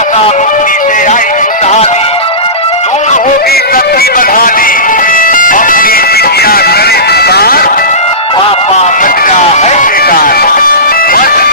नशा मुक्ति से आई खुशहाली, दूर होगी सबकी बदहाली। अपनी बिटिया करे सुधार, पापा मटका है बेकार।